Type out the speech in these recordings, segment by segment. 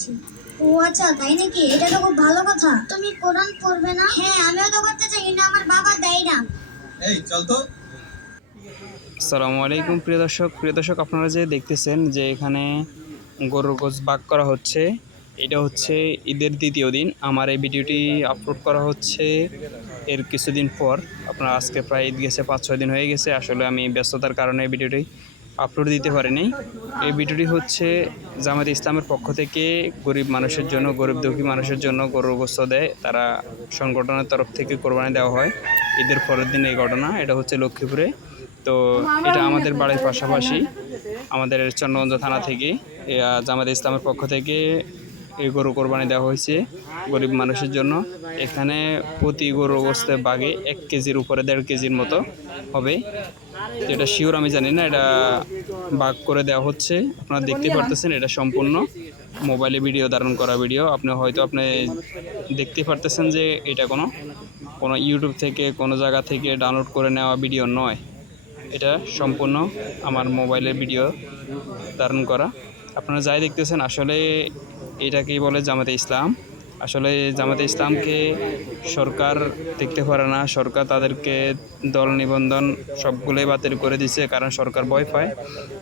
যাচ্ছি ও আচ্ছা তাই নাকি? এটা তো খুব ভালো কথা। তুমি কোরআন পড়বে না? হ্যাঁ আমিও তো করতে চাই কিন্তু আমার বাবা দেয় না। এই চল তো। আসসালামু আলাইকুম প্রিয় দর্শক। প্রিয় দর্শক আপনারা যে দেখতেছেন যে এখানে গরুর গোছ বাগ করা হচ্ছে এটা হচ্ছে ঈদের দ্বিতীয় দিন। আমার এই ভিডিওটি আপলোড করা হচ্ছে এর কিছুদিন পর। আপনার আজকে প্রায় ঈদ গেছে পাঁচ ছয় দিন হয়ে গেছে। আসলে আমি ব্যস্ততার কারণে এই ভিডিওটি আপলোড দিতে পারেনি। এই ভিডিওটি হচ্ছে জামাত ইসলামের পক্ষ থেকে গরিব মানুষের জন্য, গরিব দুঃখী মানুষের জন্য গরুর দেয়। তারা সংগঠনের তরফ থেকে কোরবানি দেওয়া হয়। ঈদের পরের দিন এই ঘটনা, এটা হচ্ছে লক্ষ্মীপুরে। তো এটা আমাদের বাড়ির পাশাপাশি আমাদের চন্দ্রগঞ্জ থানা থেকে জামাত ইসলামের পক্ষ থেকে এই গরু কোরবানি দেওয়া হয়েছে গরিব মানুষের জন্য। এখানে প্রতি গরু গোস্তের বাগে এক কেজির উপরে দেড় কেজির মতো হবে। যেটা শিওর আমি জানি না, এটা ভাগ করে দেওয়া হচ্ছে। আপনারা দেখতে পারতেছেন, এটা সম্পূর্ণ মোবাইলে ভিডিও ধারণ করা ভিডিও আপনি হয়তো আপনি দেখতে পারতেছেন যে এটা কোনো কোনো ইউটিউব থেকে, কোনো জায়গা থেকে ডাউনলোড করে নেওয়া ভিডিও নয়। এটা সম্পূর্ণ আমার মোবাইলের ভিডিও ধারণ করা। আপনারা যাই দেখতেছেন, আসলে এটাকেই বলে জামাতে ইসলাম। আসলে জামাতে ইসলামকে সরকার দেখতে পারে না, সরকার তাদেরকে দল নিবন্ধন সবগুলোই বাতিল করে দিছে কারণ সরকার ভয় পায়।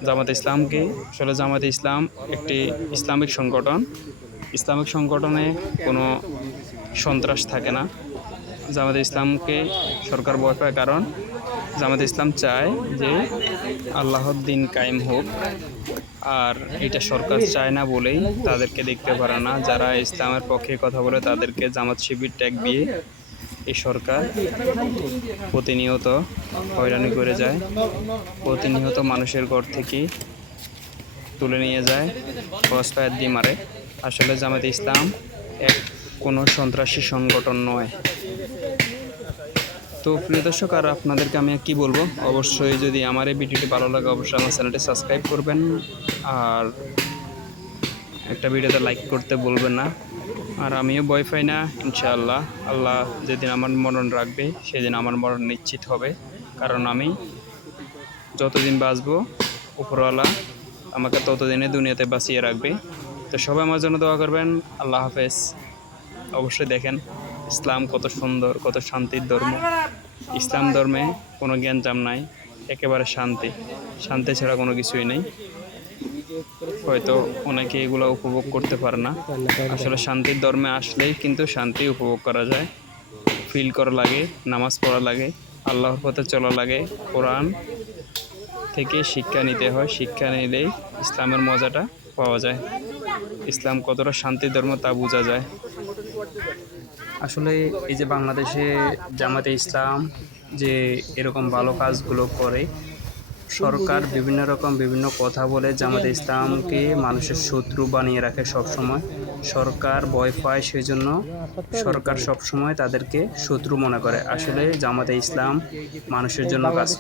জামাতে ইসলামকে, আসলে জামাতে ইসলাম একটি ইসলামিক সংগঠন। ইসলামিক সংগঠনে কোনো সন্ত্রাস থাকে না। জামাতে ইসলামকে সরকার ভয় পায় কারণ জামাতে ইসলাম চায় যে আল্লাহর দিন কায়েম হোক, আর এটা সরকার চায় না বলেই তাদেরকে দেখতে পারে না। যারা ইসলামের পক্ষে কথা বলে তাদেরকে জামাত শিবির ট্যাগ দিয়ে এই সরকার প্রতিনিয়ত হয়রানি করে যায়, প্রতিনিয়ত মানুষের ঘর থেকে তুলে নিয়ে যায় ক্রস ফায়ার দিয়ে মারে। আসলে জামাত ইসলাম এক কোনো সন্ত্রাসী সংগঠন নয়। তো প্রিয় দর্শক, আর আপনাদেরকে আমি কি বলব? অবশ্যই যদি আমার এই ভিডিওটি ভালো লাগে, অবশ্যই আমার চ্যানেলটি সাবস্ক্রাইব করবেন। আর একটা ভিডিওতে লাইক করতে বলবেন না। আর আমিও ভয় পাই না, ইনশাআল্লাহ। আল্লাহ যেদিন আমার মরণ রাখবে, সেদিন আমার মরণ নিশ্চিত হবে। কারণ আমি যতদিন বাঁচবো, উপরওয়ালা আমাকে ততদিনে দুনিয়াতে বাঁচিয়ে রাখবে। তো সবাই আমার জন্য দোয়া করবেন। আল্লাহ হাফেজ। অবশ্যই দেখেন, ইসলাম কত সুন্দর, কত শান্তির ধর্ম। ইসলাম ধর্মে কোনো জ্ঞানজাম নাই, একেবারে শান্তি। শান্তি ছাড়া কোনো কিছুই নেই। হয়তো অনেকে এগুলো উপভোগ করতে পারে না। আসলে শান্তির ধর্মে আসলেই কিন্তু শান্তি উপভোগ করা যায়। ফিল করা লাগে, নামাজ পড়া লাগে, আল্লাহর পথে চলা লাগে। কোরআন থেকে শিক্ষা নিতে হয়। শিক্ষা নিলেই ইসলামের মজাটা পাওয়া যায়। ইসলাম কতটা শান্তির ধর্ম তা বোঝা যায়। আসলে এই যে বাংলাদেশে জামাতে ইসলাম যে এরকম ভালো কাজগুলো করে, সরকার বিভিন্ন রকম বিভিন্ন কথা বলে জামাতে ইসলামকে মানুষের শত্রু বানিয়ে রাখে সব সময় সরকার ভয় পায় সেই জন্য সরকার সব সময় তাদেরকে শত্রু মনে করে। আসলে জামাতে ইসলাম মানুষের জন্য কাজ